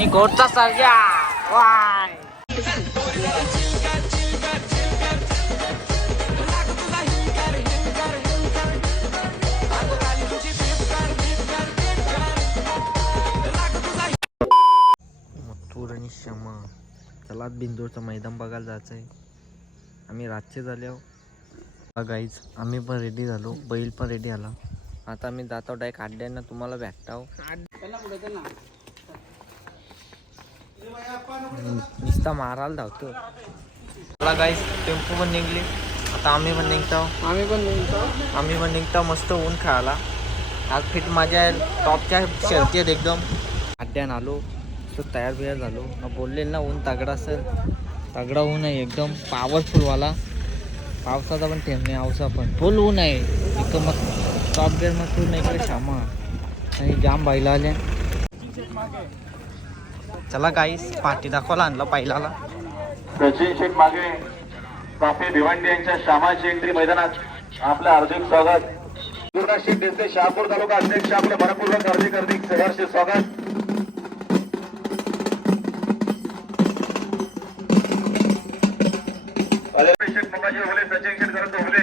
आणि गोडचा सर्जा वाय. आणि क्षमा त्याला बिंदूरचं मैदान बघायला जायचं आहे आम्ही रातचे झाले आहो. गाईज आम्ही पण रेडी झालो. बैल पण रेडी आला. आता आम्ही जातो डायरेक्ट अड्ड्यांना तुम्हाला भेटताव नुसता मारायला धावतो. चला गाईज टेम्पो पण निघली. आता आम्ही पण निघतो. आम्ही पण निघतो. आम्ही पण निघतो मस्त ऊन खायला. आज फिट माझ्या टॉपच्या शर्ती आहेत एकदम. अड्ड्यान आलो. मस्त तयार बियार झालो. बोलले ना ऊन तगडा असेल. तगडा ऊन आहे एकदम. पॉवरफुलवाला पावसाचा पण थेंब नाही आवसा पण. फुल ऊन आहे. इथं मग टॉप गेअर मग पूर्ण इकडे शामा आणि जाम बायला आल्या चला गाईस पाठी दाखवायला आणलं पहिल्याला. सचिन शेठ मागे. काफे भिवंडी यांच्या श्यामाची एंट्री मैदानात. आपलं हार्दिक स्वागत. पूर्ण शेठ देसले शहापूर तालुका अध्यक्ष आपले मनपूर्वक हार्दिक हार्दिक सहर्ष स्वागत. सचिन शेठ करत ओले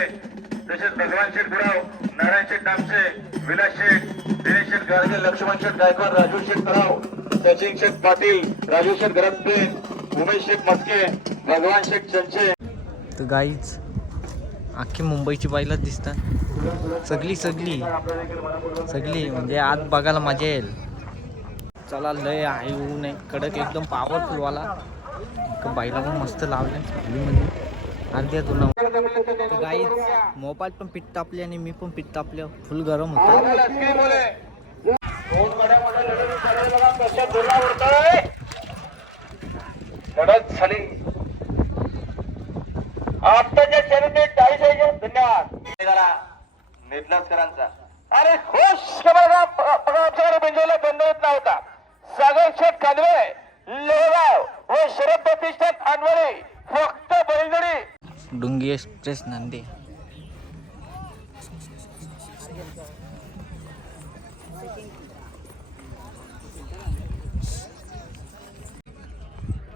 तसेच भगवान शेठ गुराव नारायण शेठ नामचे विलास शेठ दिनेश शेठ गाडगे लक्ष्मण शेठ गायकवाड राजू शेठ तराव सचिन शेठ पाटील राजू शेठ गरजपे उमेश शेठ मस्के भगवान शेठ चंचे. तर गाईच अख्खी मुंबईची बाईलाच दिसतात. सगळी सगळी. सगळी म्हणजे आज बघायला मजा येईल. चला लय आहे ऊन आहे. कडक एकदम पॉवरफुल वाला. इकडं बाईला पण मस्त लावले म्हणजे अर्ध्या तुला गाईच मोबाईल पण पिठ तापले आणि मी पण पिठ तापलं फुल गरम होतं. लढत झाली. आत्ताच्या शर्यतीत चाळीस आहे धन्यवाद. नेटलासकरांचा अरे खुश पगार बिंजोला बंद होत. नव्हता सागर शेठ कांदवे लेगाव व शरद प्रतिष्ठान अनवरे फक्त बैलजडी. डुंगी एक्सप्रेस नांदे.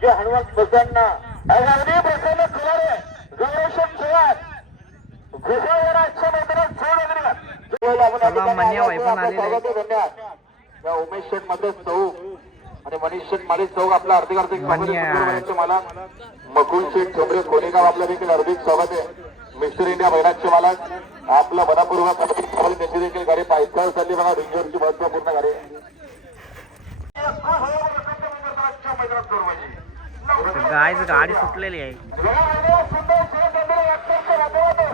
जे हनुमान प्रसन्न अगदी प्रसन्न खिलारे गौरवशेठ चव्हाण मैदानात. धन्यवाद. या उमेश शेठमध्ये चौक आणि मनीष शेठ माले चौक आपला हार्दिक हार्दिक मकुल शेठ कोणेगाव देखील हार्दिक स्वागत आहे. मिस्टर इंडिया मालक. आपलं मनापूर्वक. त्यांची देखील गाडी पायथ्यावर चालली. बघा रिंजरची महत्त्वपूर्ण गाडी गायच गाडी सुटलेली आहे.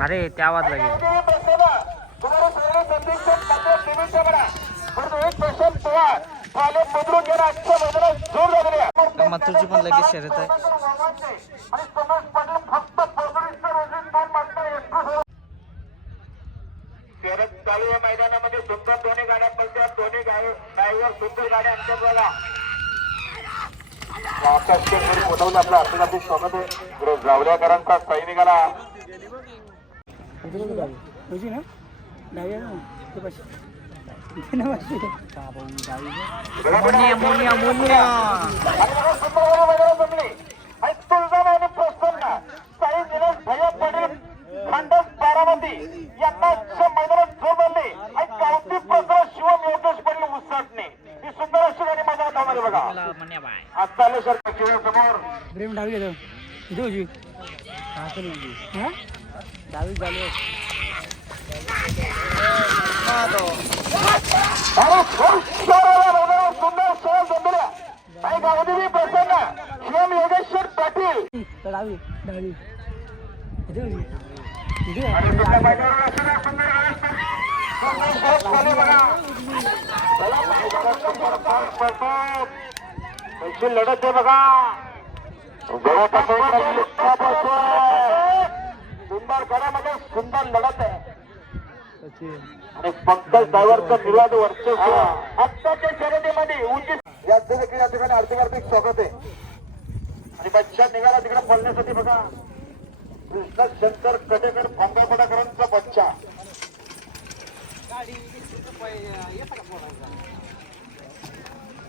अरे त्या वाजला गेली. मथुरची पण लगेच शर्यत आहे. शरद चालू या मैदानामध्ये. सुंदर दोन्ही गाड्या पडतात. दोन्ही गाडी ड्रायव्हर सुंदर गाड्या आमच्या बघा आकाश बनवलं आपलं अर्धनाथिक स्वागत आहे. जावल्याकरांचा साई निघाला. तुझी ना. डाव्या ना. मोन्या मोन्या मोन्या तुळजाभवानी प्रसन्न साई दिनेश भैया पाटील खंडस बारामती यांना आजच्या मैदानात जोड आणले आणि गावठी प्रसन्न शिवम योगेश पाटील मुसाटणे ही सुंदर अशी गाडी मैदानात धावणार आहे बघा मोन्या बाय आज चालू सर समोर प्रेम डावी घेतो. इथे उजवी. हा चल डावी चालू डावी डावी. उजवी. लढत आहे बघा गवत असेल तर लुटका बसेल. सुंदर गडामध्ये सुंदर लढत आहे आणि पंकज ड्रायव्हरचं निर्वाद वर्चस्व आत्ताच्या शर्यतीमध्ये उंची यात देखील या ठिकाणी हार्दिक हार्दिक स्वागत आहे. आणि बच्चा निघाला तिकडे पळण्यासाठी बघा. कृष्ण शंकर कटेकर फांबापडाकरांचा बच्चा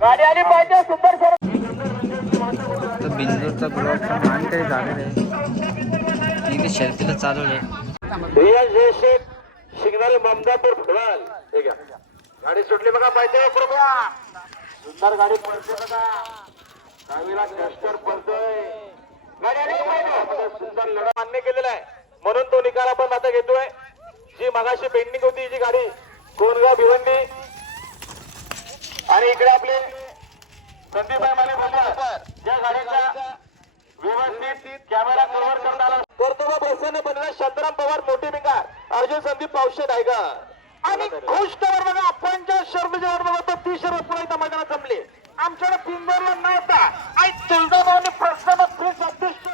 गाडी आली पाहिजे सुंदर सर. तर बिंदूरचा ब्लॉगचा मान झालेला आहे आहे शर्तीला रियाज जयशेठ शिग्नल ममदापूर फुलाल हे घ्या. गाडी सुटली बघा पाहिजे बघा. सुंदर गाडी पळते बघा. पळतोय. गाडी सुंदर लढा मान्य केलेला आहे. म्हणून तो निकाल आपण आता घेतोय. जी मगाशी पेंडिंग होती जी गाडी कोणगाव भिवंडी. आणि इकडे आपले संदीपभाई माने बोलतात. ज्या गाडीचा व्यवस्थित कॅमेरा कव्हर करता आला. कर्तव्य प्रसन्न बनला शांताराम पवार मोठे बिंगार अर्जुन संदीप पावशे टायगर आणि खुश खबर बघा आपण ज्या शर्मीच्या वर बघतो ती शर्यत पुन्हा मैदानात जमली. आमच्याकडे पिंजरला नव्हता. आई तुळजाभाऊने प्रसन्न प्रेस अध्यक्ष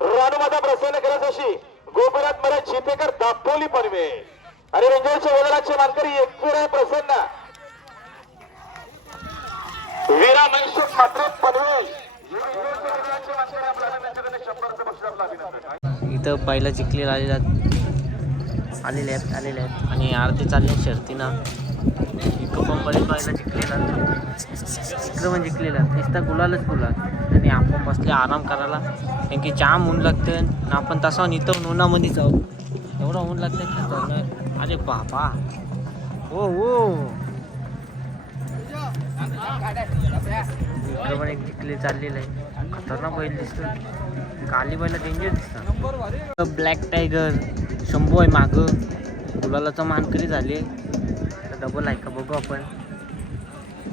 रानुमाता प्रसन्न करत अशी गोपनाथ मला चितेकर दापोली पनवे आणि रंजनच्या वडिलाचे मानकरी एकपूर आहे प्रसन्न वीरा मनसुख मात्र पनवेल इथं पहिला जिंकलेला आलेला आलेले आहेत आलेले आहेत. आणि अर्धे चालले आहेत शर्तीनं. इथं पण बरेच पहिला जिंकलेला इकडं जिंकलेला नुसता गुलालच गुलाल. आणि आपण बसले आराम करायला. कारण की जाम ऊन लागतं आणि आपण तसा इथं उन्हामध्ये जाऊ. एवढं ऊन लागतं अरे बाबा. हो हो. पण एक जिंकले चाललेलं आहे. खतरनाक बैल दिसतं काली बैल डेंजर दिसतं ब्लॅक टायगर शंभू आहे मागं. गुलालाचा मानकरी झाली तर डबल आहे का बघू आपण.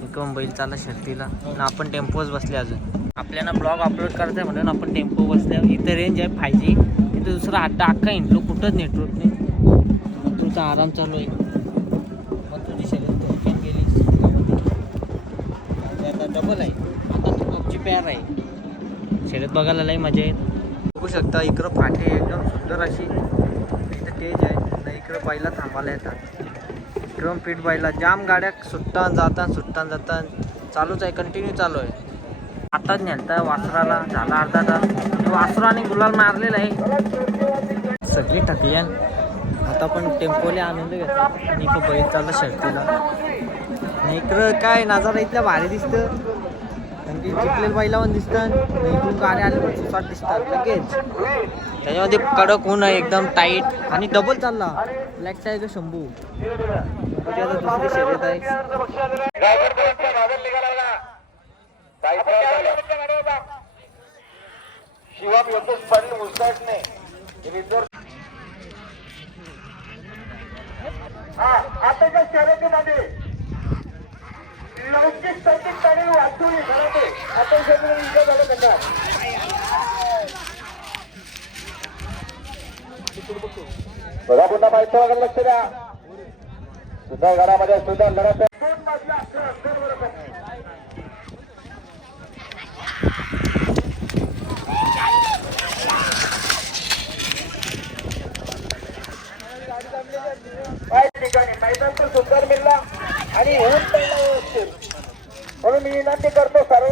इकडून बैल चालला शर्तीला. आणि आपण टेम्पोच बसले अजून. आपल्याला ब्लॉग अपलोड करायचं आहे म्हणून आपण टेम्पो बसले इथं रेंज आहे फाय जी इथं दुसरा अड्डा अख्खा इंटलो कुठंच नेटवर्क नाही. मग तुझा आराम चालू आहे. मग तुझी डबल आहे. पेअर आहे. शर्यत बघायला लई मजा येत. बघू शकता इकडं फाटे एकदम सुंदर अशी. इथं आहे. ना इकडं बाईला थांबायला येतात. इकडं पीठ बाईला. जाम गाड्या सुट्टान जातात सुट्टान जातात चालूच आहे कंटिन्यू चालू आहे. आताच नेलता वासराला झाला अर्धा तास. वासरा आणि गुलाल मारलेला आहे. सगळी टकल्यान आता पण टेम्पोले आनंद घेतो. आणि इकडं बैल चालला शर्टीला आणि इकडं काय नजारा इथल्या भारी दिसतं. की जिंकलेलं बैला पण दिसतं आणि गाड्या आल्या पण सुसाट दिसतात लगेच. त्याच्यामध्ये कडक ऊन एकदम टाईट आणि डबल चालला. Black tiger Shambhu. म्हणजे आता दुसरी शर्यत आहे. शिवम येतोच पाटील मुस्ताटने आता आताच्या शर्यतीमध्ये. लवचिक सचित आणि वाचून घराते. आता सगळं विजय झालं करणार. बघा पुन्हा वगैरे लक्ष द्या. सुद्धा घरामध्ये सुद्धा. दोन काही ठिकाणी मैदान पण सुंदर मिळला. आणि म्हणून मी विनंती करतो सर्व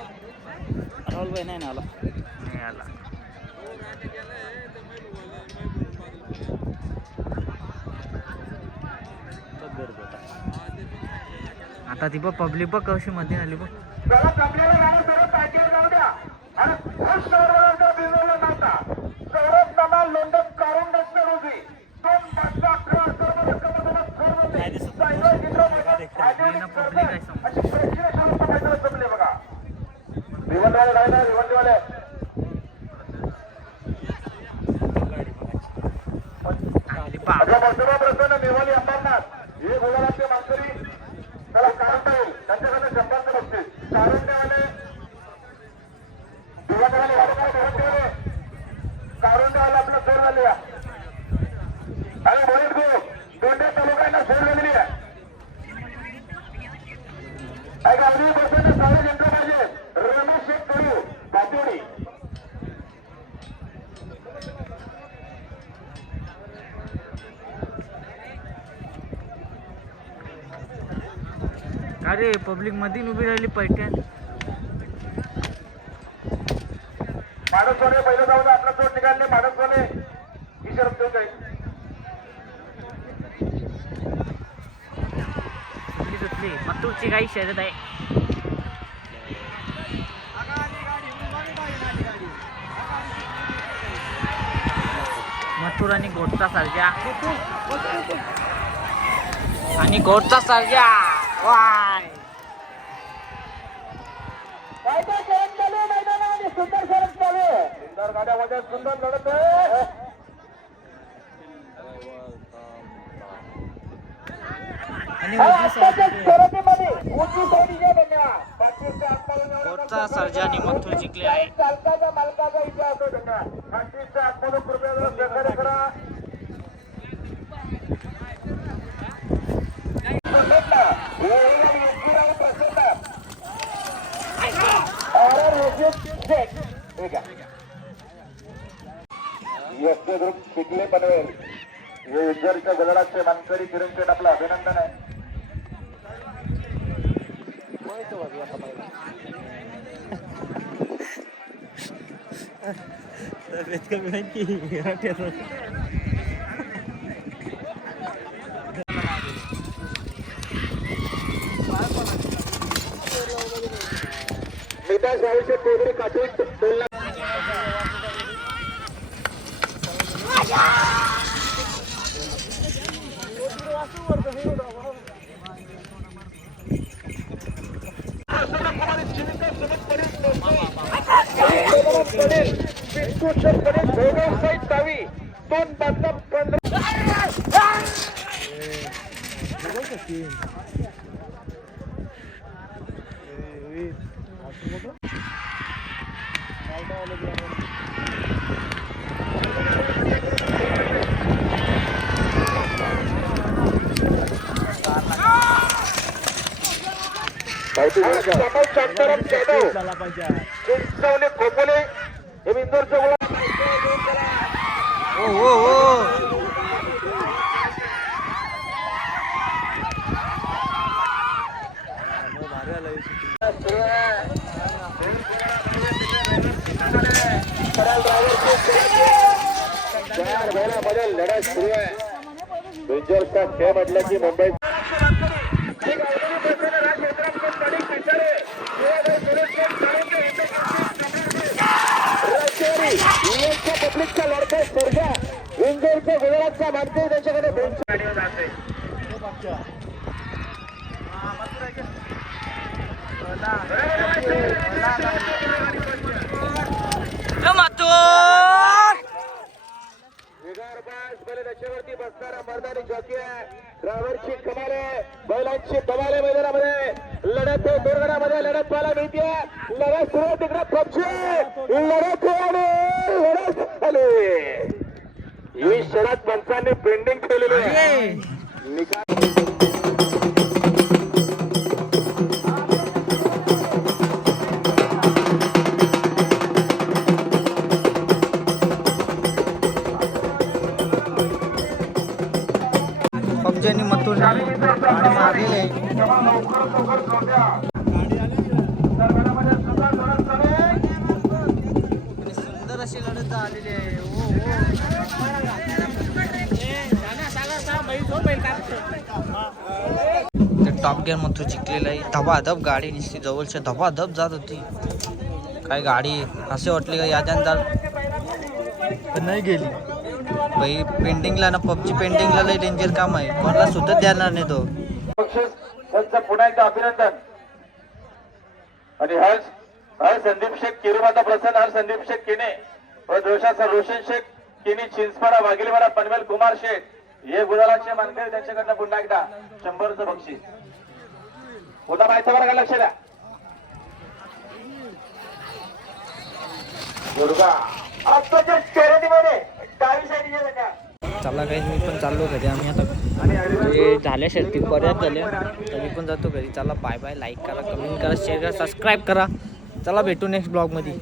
राहुल भाई नाही ना आला? नाही आला. आता ती बघ पब्लिक बघ कशी मध्ये आली बघ. आपल्याला कपड्याला गाणं सर्व पॅकेज जाऊ द्या आणि खुश करवला बिजवला नव्हता सौरभ नाना लोंडक काढून नसते रोजी दोन पाचशे अकरा सर्व रक्कमेसोबत सर्व नाही दिसत. सायबर चित्र मैदान नाही ना, public आहे समोर. अशी प्रेक्षणीय स्वरूपात मैदानात जमले बघा भिवंडीवाले काय ना भिवंडीवाले आली बा अगं बसवा प्रसन्न मेवाली अंबरनाथ हे बोलायचे मानकरी त्याला कारण येईल त्यांच्याकडे शंभरचे बसतील कारण आले भिवंडीवाले वाडगाव भिवंडीवाले मध्ये या आणि बोलीत गो दोंडे तालुक्यांना सोडलेली आहे. ऐका अगदी बसून साडे जिंकलं पाहिजे रमेश शेख करू कातोडी अरे पब्लिकमध्ये उभी राहिली पैठण. माणूसवाले पहिलं जाऊन आपला चोट निघाले माणूसवाले ही शरद देत आहे सुटली सुटली काही शर्यत आहे मथुर आणि गोटचा सर्जा आणि गोटचा सर्जा वाय सुंदर शरद चालू सुंदर गाड्यामध्ये सुंदर लढत आहे शेख. हे घ्या. यश ग्रुप शिकले पनवेल. हे इज्जरच्या गजराचे मानकरी किरण शेठ आपलं अभिनंदन आहे. मिता शाहीचे कोगरी काठीत बोलला दोन बांधकाम शांताराम जाधव. चिंचवले खोपोले हे चार बैलामध्ये लढत सुरू आहे. रेंजर्सचा खेळ म्हटलं की मुंबई पब्लिकचा लढका स्पर्धा. इंदोरच्या गुजरातचा मानकरी त्याच्याकडे दोनशे गाडीवर जाते अशी लढत आहे. ओ ते टॉप गिअर मथुर जिंकलेलं आहे. धबाधब गाडी निसती जवळच्या धबाधब जात होती. काय गाडी असे वाटले का याद्यान जात नाही गेली. बाई पेंटिंगला ना पबजी पेंटिंगला लय डेंजर काम आहे. कोणाला सुद्धा देणार नाही तो. त्यांचं पुन्हा एकदा अभिनंदन. आणि हर्ष हर संदीप शेख किरुमाता प्रसन्न हर संदीप शेख केने व दोषाचा रोशन शेख केनी चिंचपाडा वाघिलवाडा पनवेल कुमार शेख हे गुलालाचे मानकरी त्यांच्याकडनं पुन्हा एकदा शंभरचं बक्षीस. पुन्हा माहिती बरं का लक्ष द्या. दुर्गा आत्ताच्या शर्यतीमध्ये डावी साईड चला काही मी पण चाललो घरी. आम्ही आता म्हणजे झाल्या शेती बऱ्याच झाल्या तर मी पण जातो घरी. चला बाय बाय लाईक करा कमेंट करा शेअर करा सबस्क्राईब करा. चला भेटू नेक्स्ट ब्लॉगमध्ये